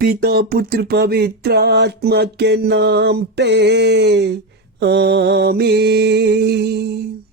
पिता पुत्र पवित्र आत्मा के नाम पे आमीन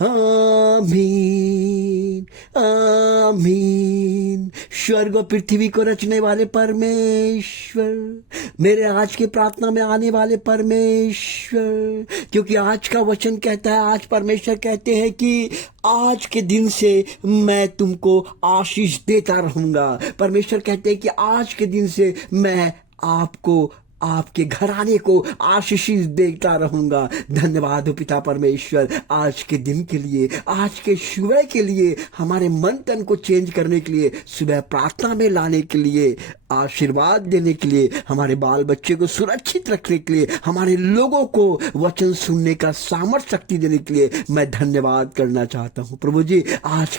आमीन आमीन। स्वर्ग और पृथ्वी को रचने वाले परमेश्वर, मेरे आज की प्रार्थना में आने वाले परमेश्वर, क्योंकि आज का वचन कहता है, आज परमेश्वर कहते हैं कि आज के दिन से मैं तुमको आशीष देता रहूंगा। परमेश्वर कहते हैं कि आज के दिन से मैं आपको, आपके घराने को आशीष देता रहूंगा। धन्यवाद हो पिता परमेश्वर, आज के दिन के लिए, आज के सुबह के लिए, हमारे मन तन को चेंज करने के लिए, सुबह प्रार्थना में लाने के लिए, आशीर्वाद देने के लिए, हमारे बाल बच्चे को सुरक्षित रखने के लिए, हमारे लोगों को वचन सुनने का सामर्थ्य शक्ति देने के लिए मैं धन्यवाद करना चाहता हूँ। प्रभु जी, आज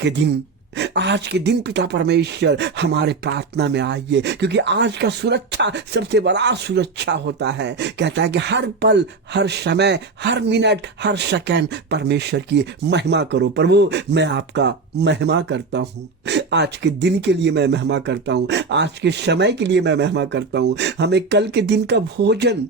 के दिन पिता परमेश्वर हमारे प्रार्थना में आइए, क्योंकि आज का सुरक्षा सबसे बड़ा सुरक्षा होता है। कहता है कि हर पल, हर समय, हर मिनट, हर सेकंड परमेश्वर की महिमा करो। प्रभु, मैं आपका महिमा करता हूँ। आज के दिन के लिए मैं महिमा करता हूँ, आज के समय के लिए मैं महिमा करता हूँ। हमें कल के दिन का भोजन,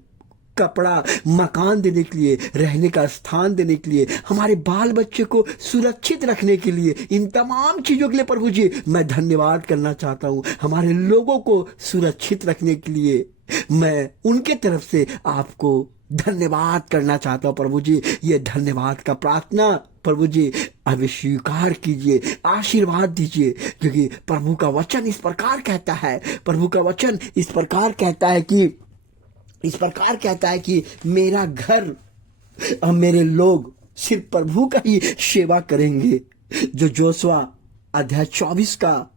कपड़ा, मकान देने के लिए, रहने का स्थान देने के लिए, हमारे बाल बच्चे को सुरक्षित रखने के लिए, इन तमाम चीजों के लिए प्रभु जी मैं धन्यवाद करना चाहता हूँ। हमारे लोगों को सुरक्षित रखने के लिए मैं उनके तरफ से आपको धन्यवाद करना चाहता हूँ। प्रभु जी, ये धन्यवाद का प्रार्थना प्रभु जी अभी स्वीकार कीजिए, आशीर्वाद दीजिए, क्योंकि प्रभु का वचन इस प्रकार कहता है, प्रभु का वचन इस प्रकार कहता है कि मेरा घर और मेरे लोग सिर्फ प्रभु का ही सेवा करेंगे। जो जोशुआ अध्याय 24 का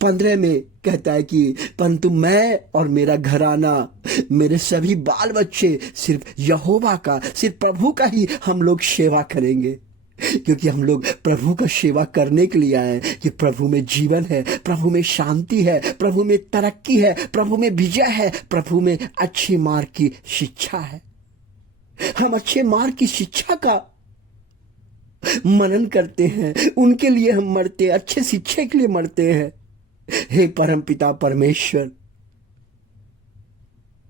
15 में कहता है कि परंतु मैं और मेरा घराना, मेरे सभी बाल बच्चे सिर्फ यहोवा का, सिर्फ प्रभु का ही हम लोग सेवा करेंगे, क्योंकि हम लोग प्रभु का सेवा करने के लिए आए हैं। कि प्रभु में जीवन है, प्रभु में शांति है, प्रभु में तरक्की है, प्रभु में विजय है, प्रभु में अच्छे मार्ग की शिक्षा है। हम अच्छे मार्ग की शिक्षा का मनन करते हैं, उनके लिए हम मरते हैं, अच्छे शिक्षा के लिए मरते हैं। हे परम पिता परमेश्वर,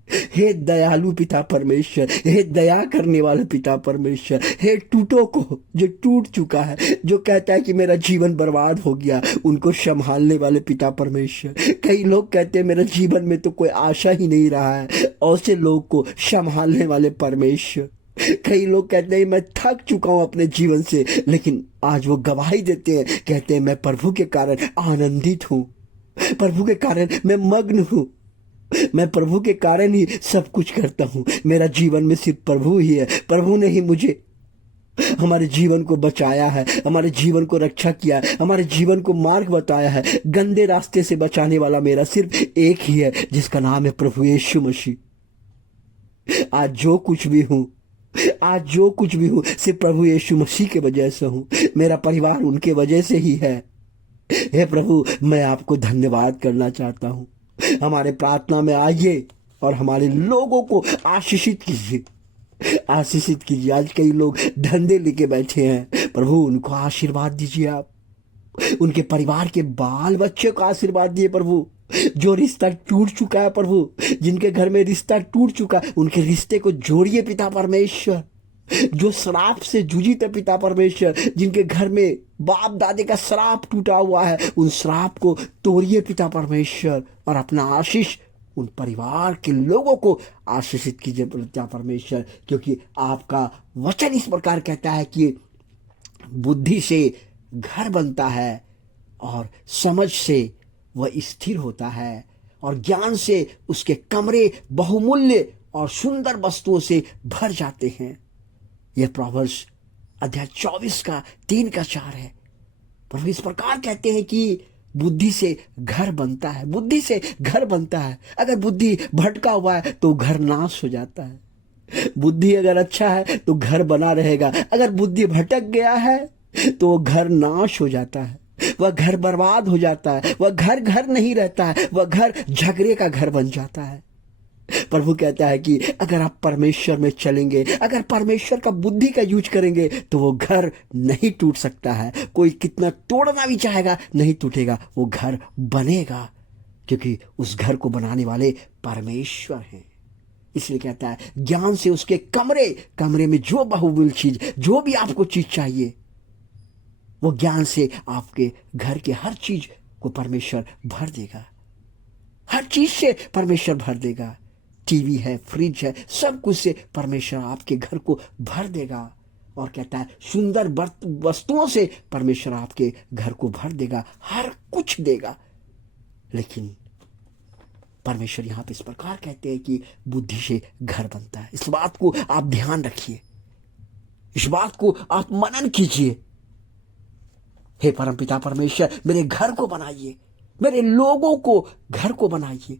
हे दयालु पिता परमेश्वर, हे दया करने वाले पिता परमेश्वर, हे टूटों को, जो टूट चुका है, जो कहता है कि मेरा जीवन बर्बाद हो गया, उनको संभालने वाले पिता परमेश्वर। कई लोग कहते हैं मेरा जीवन में तो कोई आशा ही नहीं रहा है, ऐसे लोग को संभालने वाले परमेश्वर। कई लोग कहते हैं मैं थक चुका हूं अपने जीवन से, लेकिन आज वो गवाही देते हैं, कहते हैं मैं प्रभु के कारण आनंदित हूं, प्रभु के कारण मैं मग्न हूं, मैं प्रभु के कारण ही सब कुछ करता हूं। मेरा जीवन में सिर्फ प्रभु ही है, प्रभु ने ही मुझे, हमारे जीवन को बचाया है, हमारे जीवन को रक्षा किया है, हमारे जीवन को मार्ग बताया है। गंदे रास्ते से बचाने वाला मेरा सिर्फ एक ही है, जिसका नाम है प्रभु यीशु मसीह। आज जो कुछ भी हूं सिर्फ प्रभु यीशु मसीह के वजह से हूं। मेरा परिवार उनके वजह से ही है। हे प्रभु, मैं आपको धन्यवाद करना चाहता हूं। हमारे प्रार्थना में आइए और हमारे लोगों को आशीषित कीजिए। आज कई लोग धंधे लेके बैठे हैं, प्रभु उनको आशीर्वाद दीजिए। आप उनके परिवार के बाल बच्चे को आशीर्वाद दिए प्रभु। जो रिश्ता टूट चुका है प्रभु, जिनके घर में रिश्ता टूट चुका है, उनके रिश्ते को जोड़िए पिता परमेश्वर। जो श्राप से जूझी थे पिता परमेश्वर, जिनके घर में बाप दादे का श्राप टूटा हुआ है, उन श्राप को तोड़िए पिता परमेश्वर, और अपना आशीष उन परिवार के लोगों को आशीषित कीजिए पिता परमेश्वर। क्योंकि आपका वचन इस प्रकार कहता है कि बुद्धि से घर बनता है और समझ से वह स्थिर होता है, और ज्ञान से उसके कमरे बहुमूल्य और सुंदर वस्तुओं से भर जाते हैं। यह प्रोवर्ब्स अध्याय 24 का 3 का 4 है। प्रभु इस प्रकार कहते हैं कि बुद्धि से घर बनता है, बुद्धि से घर बनता है। अगर बुद्धि भटका हुआ है तो घर नाश हो जाता है। बुद्धि अगर अच्छा है तो घर बना रहेगा, अगर बुद्धि भटक गया है तो घर नाश हो जाता है, वह घर बर्बाद हो जाता है, वह घर नहीं रहता है, वह घर झगड़े का घर बन जाता है। प्रभु कहता है कि अगर आप परमेश्वर में चलेंगे, अगर परमेश्वर का बुद्धि का यूज करेंगे, तो वो घर नहीं टूट सकता है। कोई कितना तोड़ना भी चाहेगा नहीं टूटेगा, वो घर बनेगा, क्योंकि उस घर को बनाने वाले परमेश्वर हैं। इसलिए कहता है ज्ञान से उसके कमरे में जो बहुमूल्य चीज, जो भी आपको चीज चाहिए, वो ज्ञान से आपके घर के हर चीज को परमेश्वर भर देगा। हर चीज से परमेश्वर भर देगा। टीवी है, फ्रिज है, सब कुछ से परमेश्वर आपके घर को भर देगा। और कहता है सुंदर वस्तुओं से परमेश्वर आपके घर को भर देगा, हर कुछ देगा। लेकिन परमेश्वर यहां पे इस प्रकार कहते हैं कि बुद्धि से घर बनता है। इस बात को आप ध्यान रखिए, इस बात को आप मनन कीजिए। हे परमपिता परमेश्वर, मेरे घर को बनाइए, मेरे लोगों को घर को बनाइए।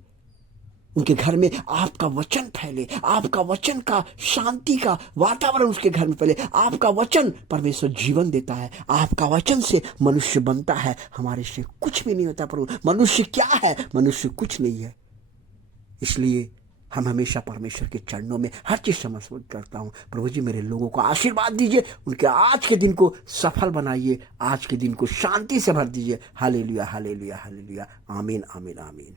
उनके घर में आपका वचन फैले, आपका वचन का शांति का वातावरण उसके घर में फैले। आपका वचन परमेश्वर जीवन देता है, आपका वचन से मनुष्य बनता है। हमारे से कुछ भी नहीं होता प्रभु। मनुष्य क्या है? मनुष्य कुछ नहीं है। इसलिए हम हमेशा परमेश्वर के चरणों में हर चीज समर्पित करता हूं। प्रभु जी मेरे लोगों को आशीर्वाद दीजिए, उनके आज के दिन को सफल बनाइए, आज के दिन को शांति से भर दीजिए। Hallelujah hallelujah hallelujah. आमीन आमीन आमीन।